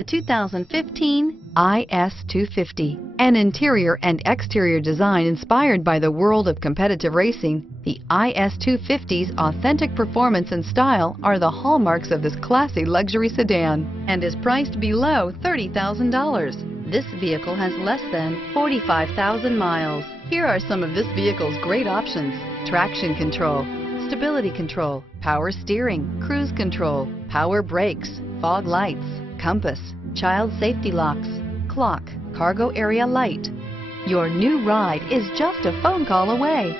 The 2015 IS250. An interior and exterior design inspired by the world of competitive racing, the IS250's authentic performance and style are the hallmarks of this classy luxury sedan and is priced below $30,000. This vehicle has less than 45,000 miles. Here are some of this vehicle's great options: traction control, stability control, power steering, cruise control, power brakes, fog lights, compass, child safety locks, clock, cargo area light. Your new ride is just a phone call away.